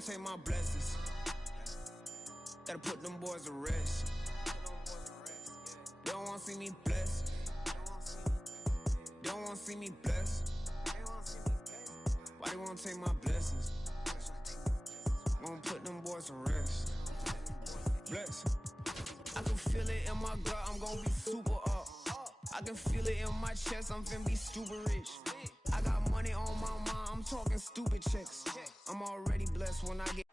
won't take my blessings. Gotta put them boys to rest. They don't wanna see me blessed. They don't wanna see me blessed. Why they wanna take my blessings? Gonna put them boys to rest. Bless. I can feel it in my gut, I'm gonna be super up. I can feel it in my chest, I'm finna be stupid rich. I got money on my mind, I'm talking stupid checks. I'm already blessed when I get.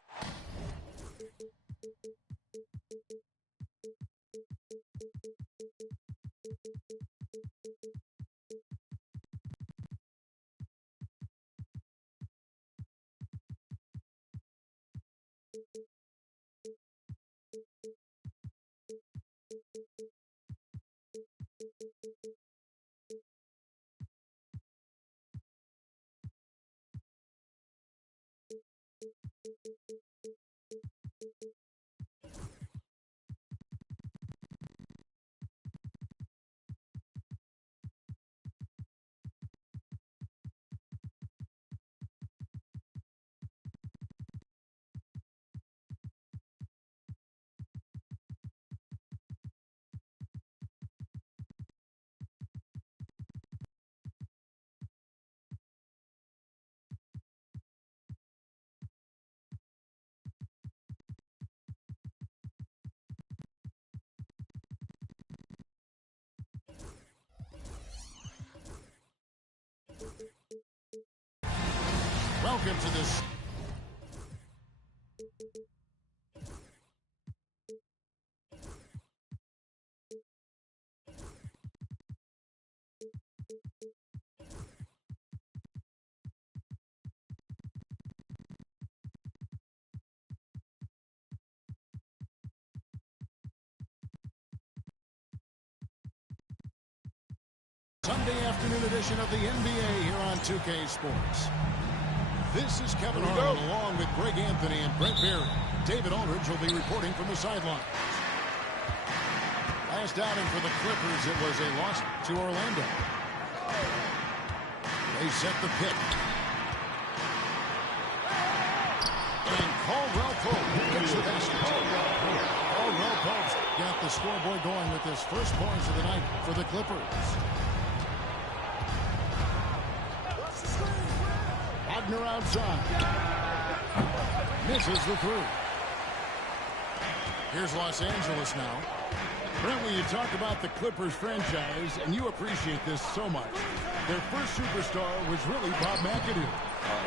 Welcome to this. Sunday afternoon edition of the NBA here on 2K Sports. This is Kevin Harlan along with Greg Anthony and Brent Barry. David Aldridge will be reporting from the sideline. Last outing for the Clippers, it was a loss to Orlando. They set the pick. And Caldwell Pope gets the basket. Caldwell Pope's got the scoreboard going with his first points of the night for the Clippers. Wagner outside. Misses the three. Here's Los Angeles now. Brent, when you talk about the Clippers franchise, and you appreciate this so much, their first superstar was really Bob McAdoo.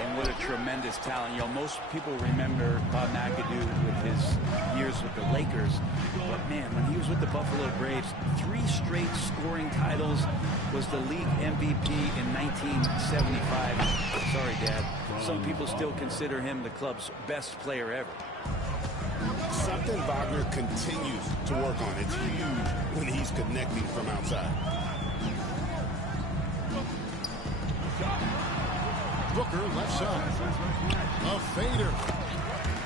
And what a tremendous talent. You know, most people remember Bob McAdoo with his years with the Lakers. But, man, when he was with the Buffalo Braves, 3 straight scoring titles, was the league MVP in 1975. Sorry, Dad. Some people still consider him the club's best player ever. Something Wagner continues to work on. It's huge when he's connecting from outside. Booker left side. A fader.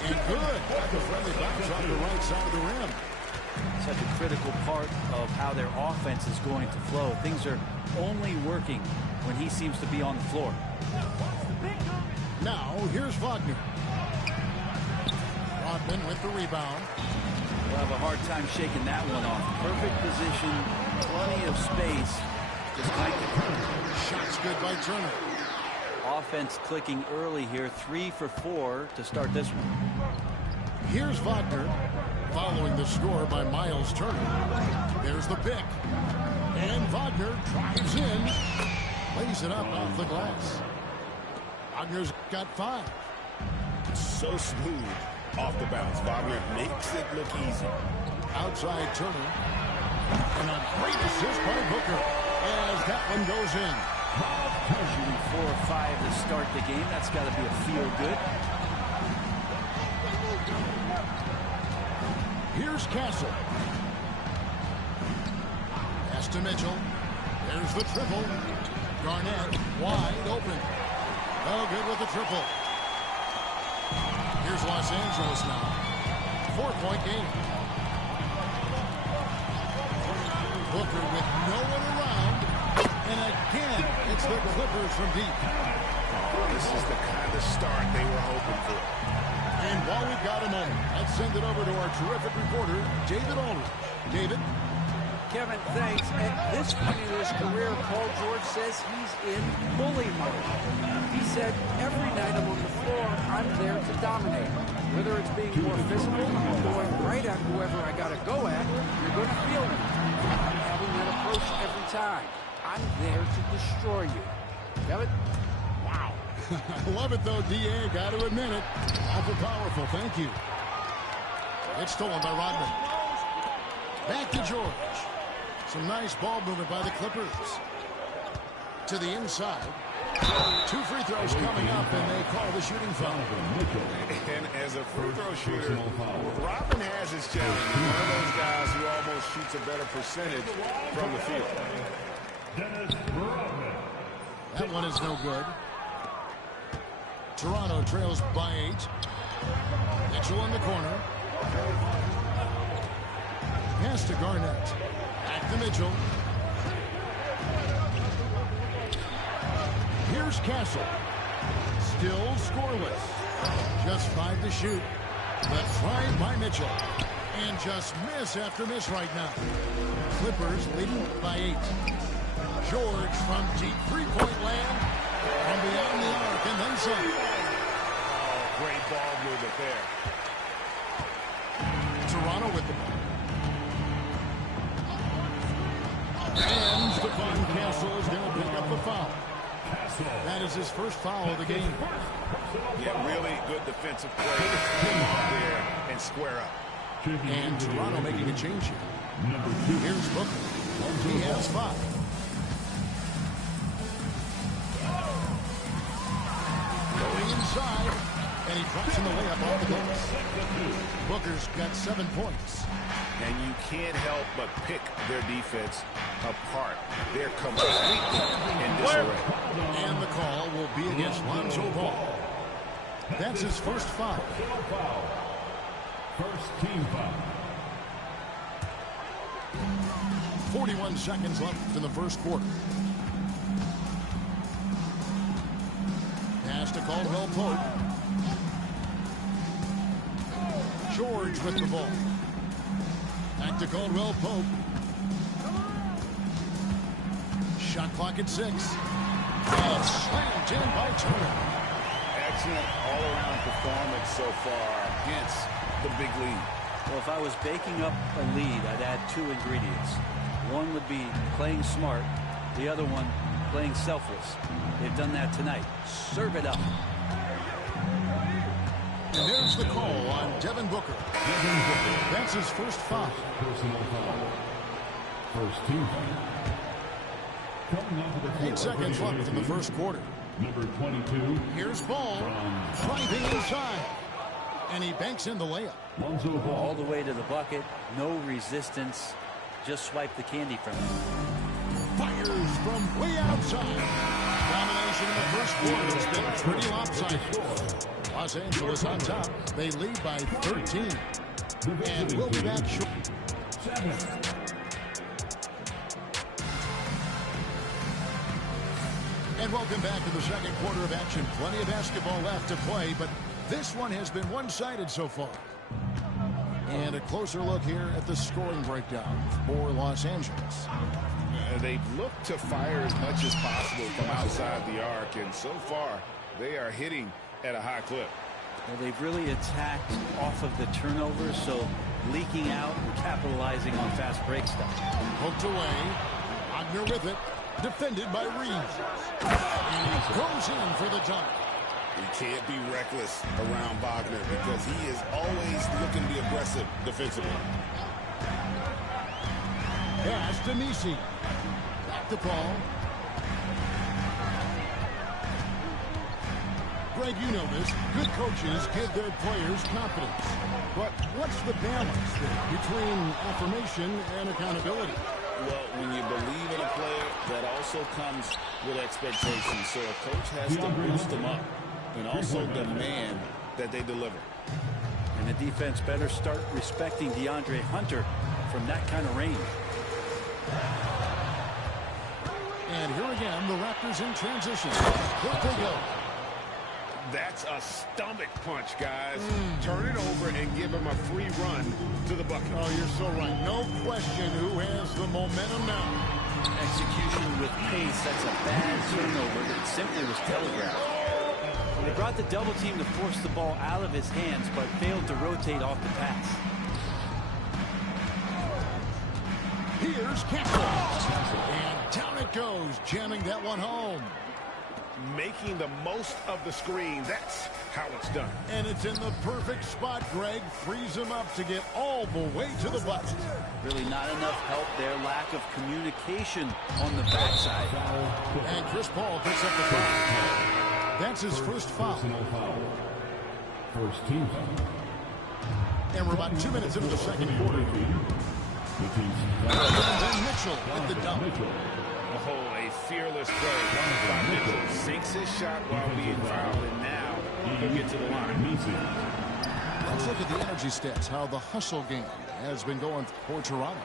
And good. The friendly bounce on the right side of the rim. Such a critical part of how their offense is going to flow. Things are only working when he seems to be on the floor. Now, here's Wagner. Rodman with the rebound. We'll have a hard time shaking that one off. Perfect position, plenty of space. Just like it. Shots good by Turner. Offense clicking early here, 3 for 4 to start this one. Here's Wagner, following the score by Miles Turner. There's the pick. And Wagner drives in, lays it up off the glass. Wagner's got 5. So smooth off the bounce. Wagner makes it look easy. Outside Turner. And a great assist by Booker as that one goes in. Shooting 4 or 5 to start the game. That's got to be a feel good. Here's Castle. Pass to Mitchell. There's the triple. Garnett wide open. Oh, good with the triple. Here's Los Angeles now. 4-point game. Booker with no one around. And again, it's the Clippers from deep. This is the kind of start they were hoping for. let's send it over to our terrific reporter, David Aldridge. David? Kevin, thanks. At this point in his career, Paul George says he's in bully mode. He said, every night I'm on the floor, I'm there to dominate. Whether it's being more physical or going right at whoever I got to go at, you're going to feel me. I'm having that approach every time. I'm there to destroy you. Kevin? Wow. I love it, though, D.A. Got to admit it. Awful powerful. Thank you. It's stolen by Rodman. Back to George. Some nice ball movement by the Clippers. To the inside. 2 free throws coming up, and they call the shooting foul. And as a free throw shooter, Rodman has his challenge. One of those guys who almost shoots a better percentage from the field. That one is no good. Toronto trails by 8. Mitchell in the corner. Pass to Garnett. Back to Mitchell. Here's Castle. Still scoreless. Just 5 to shoot. The try by Mitchell. And just miss after miss right now. Clippers leading by 8. George from deep three-point land. From beyond the arc and then some. Oh, great ball movement there. Toronto with the ball. And Stephon Castle is going to pick up the foul. That is his first foul of the game. Yeah, really good defensive play to come out there and square up. And Toronto making a change here. Here's Booker. He has 5. Going inside. And he drops in the layup off the glass. Booker's got 7 points. And you can't help but pick their defense apart. They're completely in disarray. And the call will be against Lonzo Ball. That's his first foul. First team foul. 41 seconds left in the first quarter. Pass to Caldwell Pope. George with the ball. Back to Caldwell Pope. Shot clock at 6. And slammed in by Turner. Excellent all-around performance so far, hence the big lead. Well, if I was baking up a lead, I'd add 2 ingredients. One would be playing smart. The other one, playing selfless. They've done that tonight. Serve it up. And there's the call on Devin Booker. That's his first foul. Personal foul. First team foul. Coming off of the floor, 8 seconds left in the first quarter. Number 22. Here's Ball. Driving inside. And he banks in the layup. Lonzo Ball. All the way to the bucket. No resistance. Just swipe the candy from him. Fires from way outside. Domination in the first quarter has been pretty lopsided. Los Angeles on top. They lead by 13. And we'll be back short. 7. And welcome back to the second quarter of action. Plenty of basketball left to play, but this one has been one-sided so far. And a closer look here at the scoring breakdown for Los Angeles. They've looked to fire as much as possible from outside the arc, and so far they are hitting at a high clip. Well, they've really attacked off of the turnovers, so leaking out and capitalizing on fast break stuff. Poked away. Wagner with it. Defended by Reeves. And he goes in for the dunk. You can't be reckless around Wagner because he is always looking to be aggressive defensively. Pass to Nisi. Back to Paul. Greg, you know this. Good coaches give their players confidence. But what's the balance between affirmation and accountability? Well, when you believe in a player, that also comes with expectations. So a coach has to boost them up and also demand that they deliver. And the defense better start respecting DeAndre Hunter from that kind of range. And here again, the Raptors in transition. Here they go. That's a stomach punch, guys. Turn it over and give him a free run to the bucket. Oh, you're so right. No question who has the momentum now. Execution with pace. That's a bad turnover that simply was telegraphed. They brought the double team to force the ball out of his hands, but failed to rotate off the pass. Here's Kessler. And down it goes, jamming that one home. Making the most of the screen. That's how it's done. And it's in the perfect spot, Greg. Frees him up to get all the way to the bucket. Really not enough help there. Lack of communication on the backside. And Chris Paul picks up the foul. That's his first foul. First team foul. And we're about 2 minutes into the second quarter. And then Mitchell with the dunk. Oh, a fearless play by Mitchell. Sinks his shot while being fouled, and now he'll get to the line. Let's look at the energy stats, how the hustle game has been going for Toronto.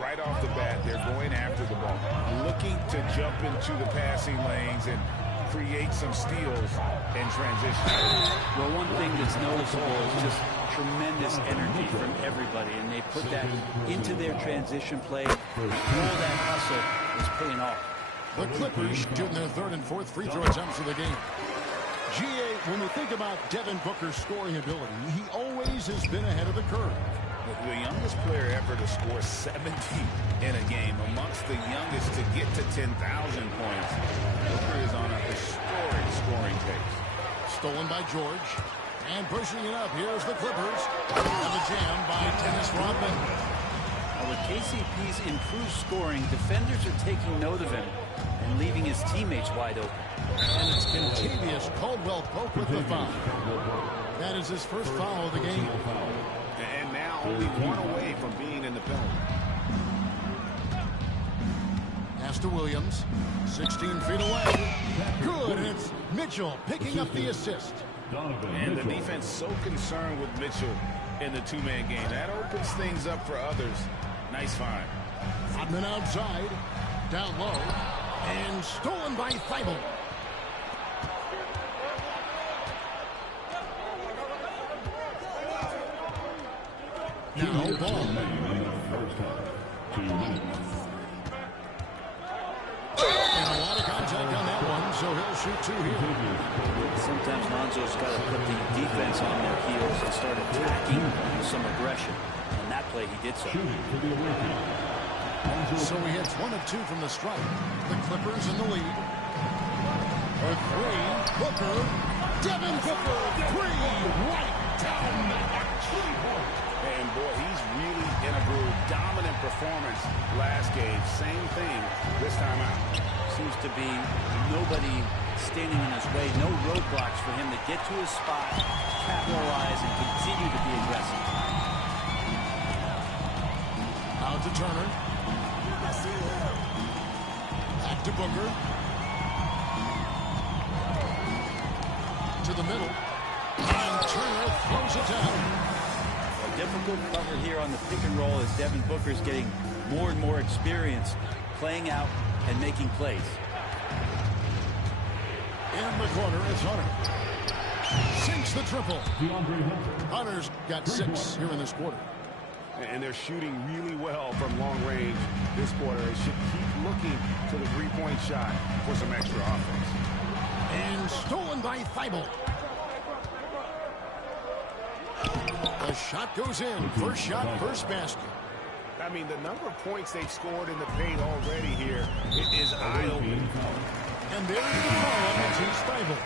Right off the bat, they're going after the ball, looking to jump into the passing lanes and create some steals in transition. Well, one thing that's noticeable is just tremendous energy from everybody, and they put that into their transition play. All that hustle is paying off. The Clippers shooting their third and fourth free throw attempts of the game. GA, when we think about Devin Booker's scoring ability, he always has been ahead of the curve. The youngest player ever to score 70 in a game, amongst the youngest to get to 10,000 points. Booker is on a historic scoring pace. Stolen by George. And pushing it up, here's the Clippers. And the jam by Dennis Rodman. Now with KCP's improved scoring, defenders are taking note of him and leaving his teammates wide open. And it's Kentavious Caldwell-Pope with the foul. That is his first foul of the game. And now only one away from being in the penalty. Pass to Williams. 16 feet away. Good, and it's Mitchell picking up the assist. And the defense so concerned with Mitchell in the two-man game. That opens things up for others. Nice find. Rodman outside. Down low. And stolen by Thibault. Now ball. And a lot of contact on that one, so he'll shoot two here. Sometimes Lonzo's got to put the defense on their heels and start attacking with some aggression. On that play, he did so. So he hits 1 of 2 from the stripe. The Clippers in the lead. A three. Booker. Devin Booker. Three. Right down the hatch. And boy, he's really in a groove. Dominant performance last game. Same thing this time out. Seems to be nobody standing in his way. No roadblocks for him to get to his spot, capitalize, and continue to be aggressive. Out to Turner. Back to Booker. To the middle. And Turner throws it down. A difficult cover here on the pick and roll as Devin Booker's getting more and more experience playing out and making plays. In the corner is Hunter. Sinks the triple. Hunter's got 6 here in this quarter. And they're shooting really well from long range this quarter. They should keep looking to the three-point shot for some extra offense. And stolen by Thibault. The shot goes in. First shot, first basket. I mean, the number of points they've scored in the paint already here is eye-opening. And there's the foul on Matisse Thybulle.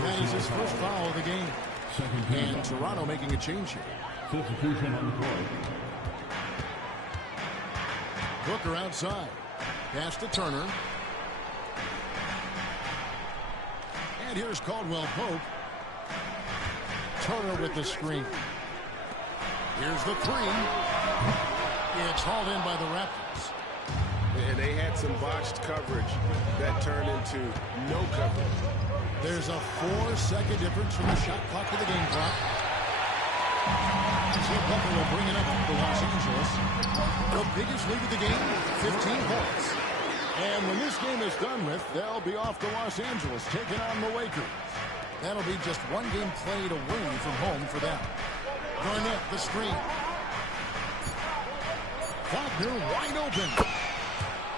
That is his first foul of the game. And Toronto making a change here. Substitution on the court. Booker outside. Pass to Turner. And here's Caldwell-Pope. Turner with the screen. Here's the three. It's hauled in by the Raptors. And they had some botched coverage that turned into no coverage. There's a 4-second difference from the shot clock to the game clock. So Booker will bring it up to Los Angeles. The biggest lead of the game, 15 points. And when this game is done with, they'll be off to Los Angeles, taking on the Lakers. That'll be just one game played away from home for them. Garnett, the screen. Wagner wide open.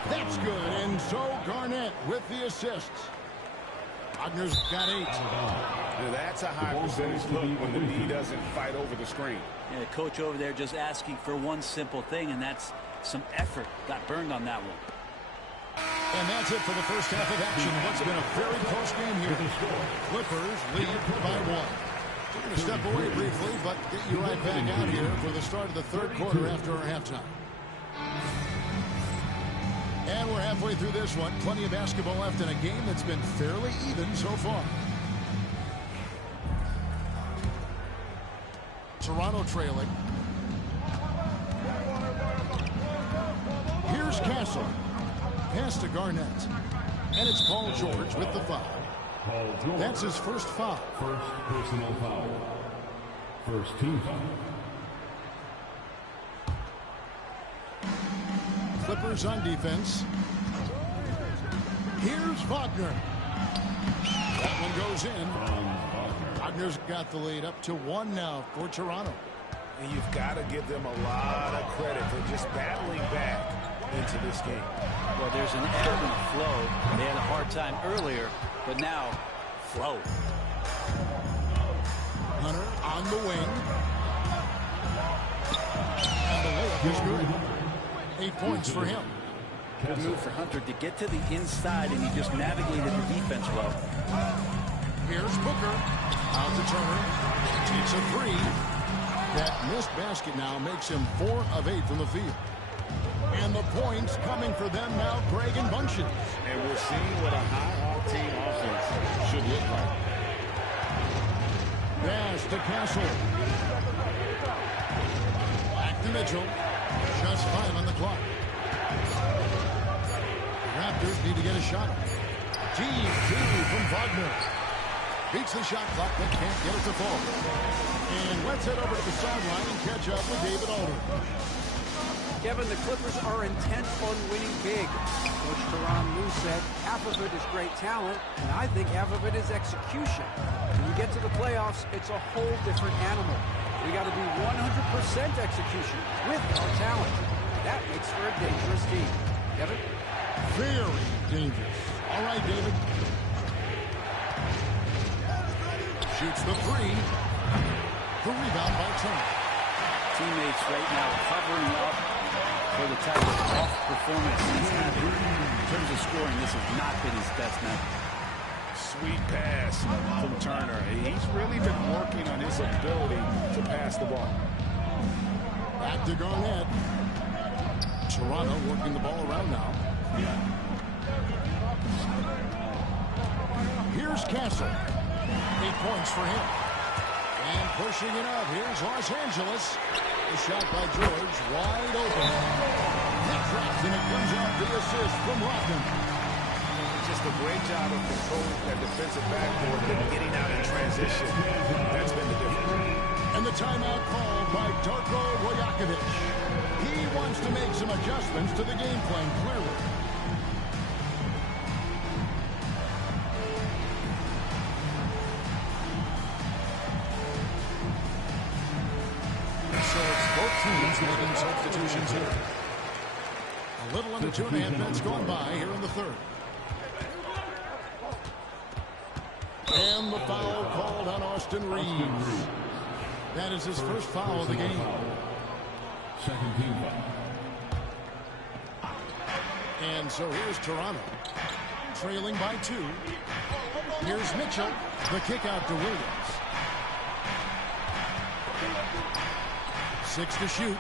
That's good, and so Garnett with the assists. Wagner's got 8. Now that's a high percentage look when the D doesn't fight over the screen. Yeah, the coach over there just asking for one simple thing, and that's some effort. Got burned on that one. And that's it for the first half of action. What's been a very close game here. Clippers lead by 1. We're going to step away briefly, but get you right back out here for the start of the third quarter after our halftime. And we're halfway through this one. Plenty of basketball left in a game that's been fairly even so far. Toronto trailing. Here's Castle. Pass to Garnett. And it's Paul George with the foul. That's his first foul. First personal foul. First team foul. Clippers on defense. Here's Wagner. That one goes in. Wagner's got the lead up to 1 now for Toronto. And you've got to give them a lot of credit for just battling back into this game. Well, there's an ebb and flow. They had a hard time earlier, but now, flow. Hunter on the wing. And the layup is good. 8 points for him. Good move for Hunter to get to the inside, and he just navigated the defense well. Here's Booker. Out to Turner. Takes a 3. That missed basket now makes him 4 of 8 from the field. And the points coming for them now, Greg and Bunchen. And we're seeing what a high-octane offense should look like. Pass to Castle. Back to Mitchell. Just 5 on the clock. Raptors need to get a shot. Team 2 from Wagner. Beats the shot clock but can't get it to fall. And let's head over to the sideline and catch up with David Alder. Kevin, the Clippers are intent on winning big. Coach Tyronn Lue said half of it is great talent, and I think half of it is execution. When you get to the playoffs, it's a whole different animal. We got to do 100% execution with our talent. That makes for a dangerous team. Kevin? Very dangerous. All right, David. Shoots the 3. The rebound by Turner. Teammates right now covering up for the type of off performance he's had. In terms of scoring, this has not been his best night. Sweet pass from Turner. He's really been working on his ability to pass the ball. Back to Garnett. Toronto working the ball around now. Here's Castle. 8 points for him. And pushing it up, here's Los Angeles. The shot by George, wide open. That drops, and it comes off the assist from Rockman. Just a great job of controlling that defensive backboard and getting out in transition. That's been the difference. And the timeout called by Darko Rajakovic. He wants to make some adjustments to the game plan, clearly. So it's both teams making substitutions here. A little under 2.5 minutes gone by here in the third. And the foul called on Austin Reeves. That is his first foul of the game. Second team foul. And so here's Toronto, trailing by 2. Here's Mitchell, the kick out to Williams. 6 to shoot.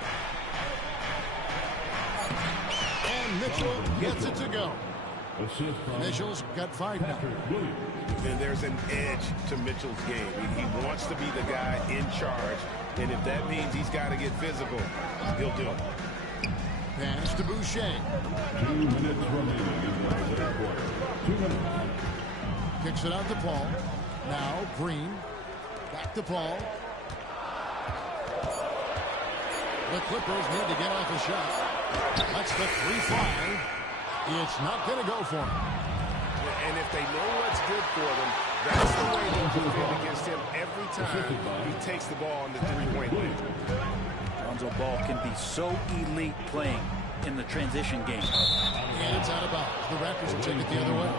And Mitchell gets it to go. Mitchell's got 5 now. And there's an edge to Mitchell's game. He wants to be the guy in charge, and if that means he's got to get physical, he'll do it. Pass to Boucher. 2 minutes remaining in the third quarter. 2 minutes. Kicks it out to Paul. Now Green. Back to Paul. The Clippers need to get off a shot. That's the 3 fly. It's not going to go for him. And if they know what's good for them, that's the way they'll defend against him every time he takes the ball in the three-point line. Lonzo Ball can be so elite playing in the transition game. And it's out of bounds. The Raptors will take it the other way.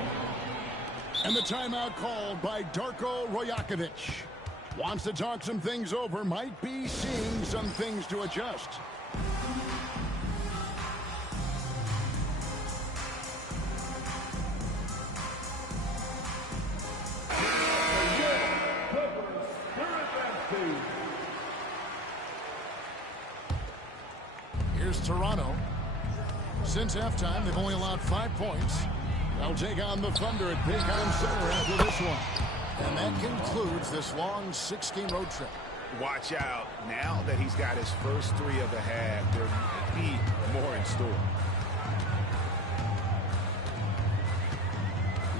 And the timeout called by Darko Rajakovic. Wants to talk some things over. Might be seeing some things to adjust. Here's Toronto. Since halftime, they've only allowed 5 points. They'll take on the Thunder at Paycom Center after this one. And that concludes this long 6-game road trip. Watch out. Now that he's got his first 3 of the half, there may be more in store.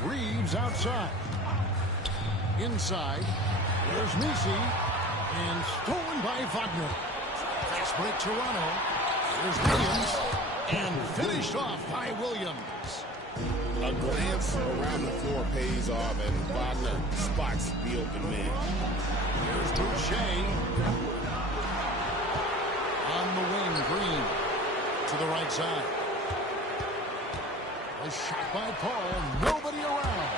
Reeves outside. Inside. There's Misi. And stolen by Wagner. Fast break Toronto. There's Williams. And finished off by Williams. A glance around the floor pays off, and Wagner spots the open man. Here's Boucher. On the wing, Green. To the right side. A shot by Paul. Nobody around.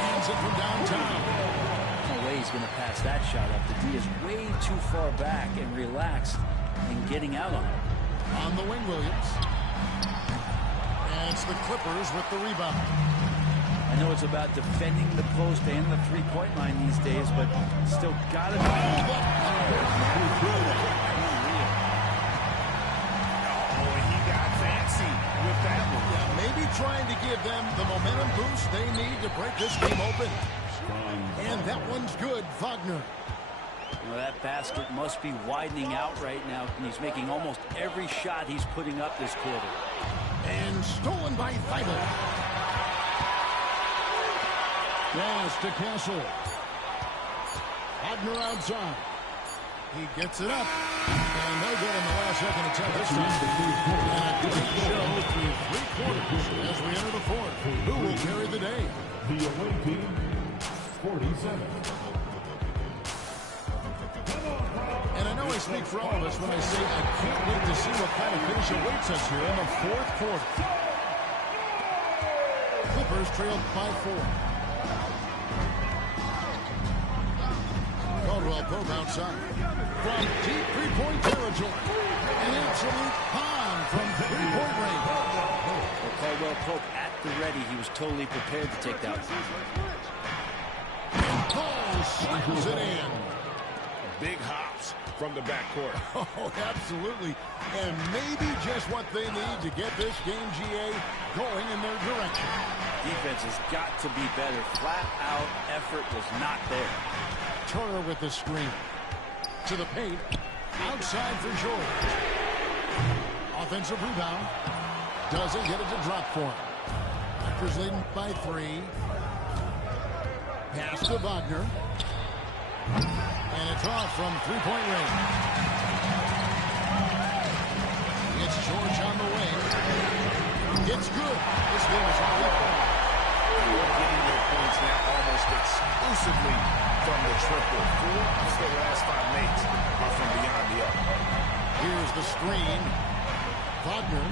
Hands it from downtown. No way he's going to pass that shot up. The D is way too far back and relaxed and getting out on it. On the wing, Williams. And it's the Clippers with the rebound. I know it's about defending the post and the three-point line these days, but still got to be. Oh, and he got fancy with that one. Yeah, maybe trying to give them the momentum boost they need to break this game open. And that one's good, Wagner. Well, that basket must be widening out right now, and he's making almost every shot he's putting up this quarter. And stolen by Theibel. Pass to Castle. Wagner outside. He gets it up. And no good in the last second attempt this time. And a good show through 3 quarters as we enter the 4th. Who will carry the day? The away team, 47. And I know I speak for all of us when I say I can't wait to see what kind of finish awaits us here in the 4th quarter. Clippers trailed by 4. Caldwell Pope outside. From deep 3-point territory. An absolute bomb from 3-point range. Well, Caldwell Pope at the ready. He was totally prepared to take that. And Paul slams it in. Big hops from the backcourt. Oh, absolutely. And maybe just what they need to get this game, GA, going in their direction. Defense has got to be better. Flat-out effort was not there. Turner with the screen. To the paint. Outside for George. Offensive rebound. Doesn't get it to drop for him. Raptors leading by 3. Pass to Wagner. And it's off from 3-point range. It's George on the wing. It's good. This game is all equal. They're getting their points now almost exclusively from the triple. 4 of their last 5 makes are from beyond the arc. Here's the screen. Wagner.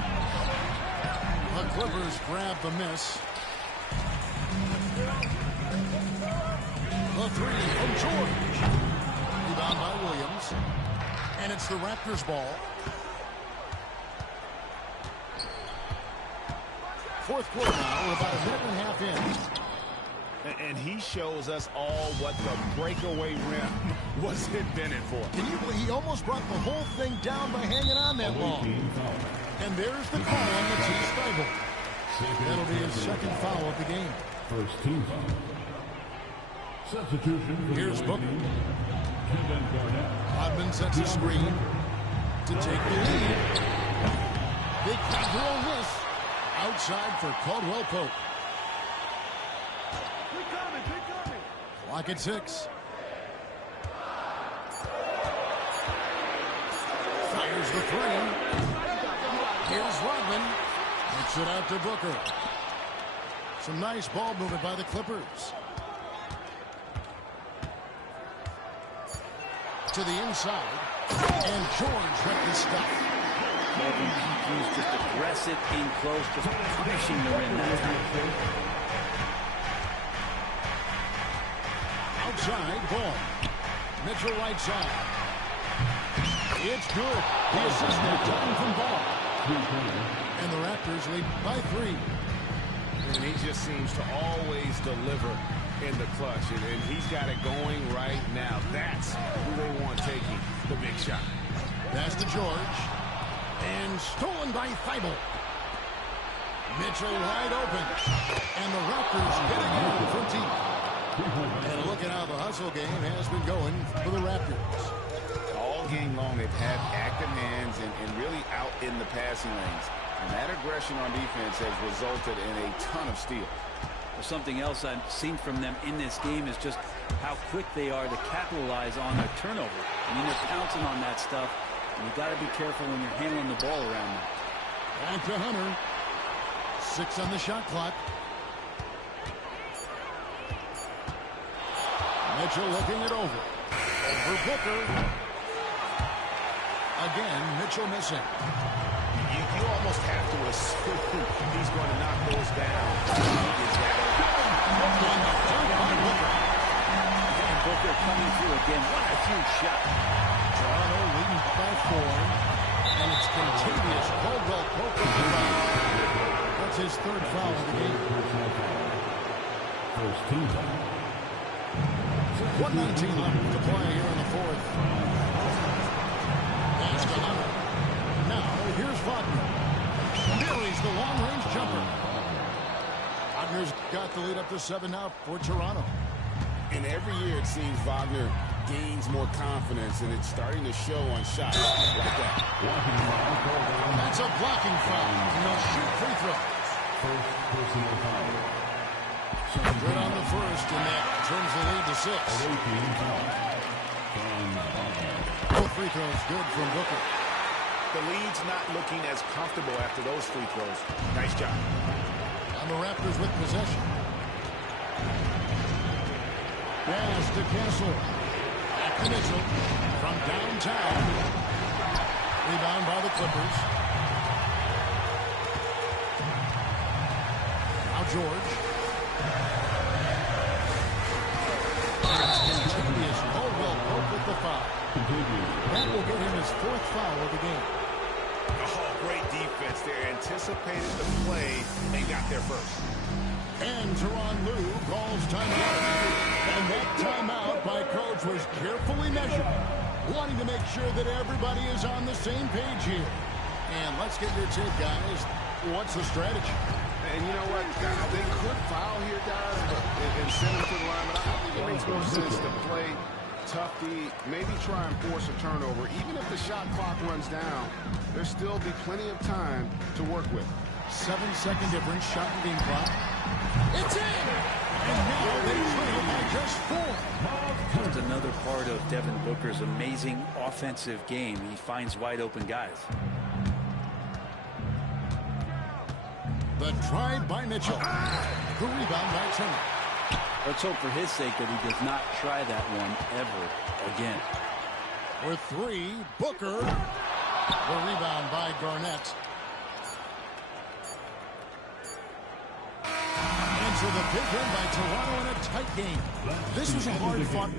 The Clippers grab the miss. The 3 from George. Rebound by Williams. And it's the Raptors ball. 4th quarter now. We're about a minute and a half in. And he shows us all what the breakaway rim was invented for. Can you believe he almost brought the whole thing down by hanging on that long? And there's the call on Matisse Thybulle. That'll be his 2nd foul of the game. First team foul. Substitution. Here's Booker. Kevin Garnett. Rodman sets a screen to take the lead. Big counter miss. Outside for Caldwell Pope. Clock at 6. Fires the 3. Here's Rodman. Kicks it out to Booker. Some nice ball movement by the Clippers. To the inside. And George with the stuff. Kevin PQ's just aggressive in close, just punishing the rim that time. Outside, ball. Mitchell right side. It's good. The assist there, taken from Ball. And the Raptors lead by 3. And he just seems to always deliver in the clutch. And he's got it going right now. That's who they want taking the big shot. Pass to George. And stolen by Thibault. Mitchell wide open. And the Raptors hit again from deep. And look at how the hustle game has been going for the Raptors. All game long, they've had active hands and really out in the passing lanes. And that aggression on defense has resulted in a ton of steals. Well, something else I've seen from them in this game is just how quick they are to capitalize on their turnover. I mean, they're pouncing on that stuff, and you got to be careful when you're handling the ball around them. Back to Hunter. 6 on the shot clock. Mitchell looking it over. Over Booker. Again, Mitchell missing. You almost have to assume he's going to knock those down. And Booker coming through again. What a huge shot. Toronto leading by 4. And it's contagious. Caldwell Pope with the foul. That's his 3rd foul of the game. First team foul. 1:19 left to play here in the 4th. That's gone. Now, here's Wagner. Buries the long-range jumper. Wagner's got the lead up to 7 now for Toronto. And every year it seems Wagner gains more confidence, and it's starting to show on shots like that. That's a blocking foul. He'll shoot free throws. First personal foul. Good on the first, and that turns the lead to 6. Both free throws good from Booker. The lead's not looking as comfortable after those free throws. Nice job. And the Raptors with possession. Pass to Kessler. Back to Mitchell from downtown. Rebound by the Clippers. Now George. Continuous Caldwell Pope with the foul. That will get him his 4th foul of the game. Oh, great defense there. Anticipated the play and got there first. And Tyronn Lue calls timeout. And that timeout by Coach was carefully measured, wanting to make sure that everybody is on the same page here. And let's get your take, guys. What's the strategy? And you know what? They could foul here, guys, but and send them to the line. But I think it makes more sense to play tough D, maybe try and force a turnover. Even if the shot clock runs down, there'll still be plenty of time to work with. 7-second difference, shot and game clock. It's in! And now they trail by just 4. Just another part of Devin Booker's amazing offensive game. He finds wide open guys. The drive by Mitchell. The rebound by Turner. Let's hope for his sake that he does not try that one ever again. With 3, Booker. The rebound by Garnett. And so the big win by Toronto in a tight game. This was a hard-fought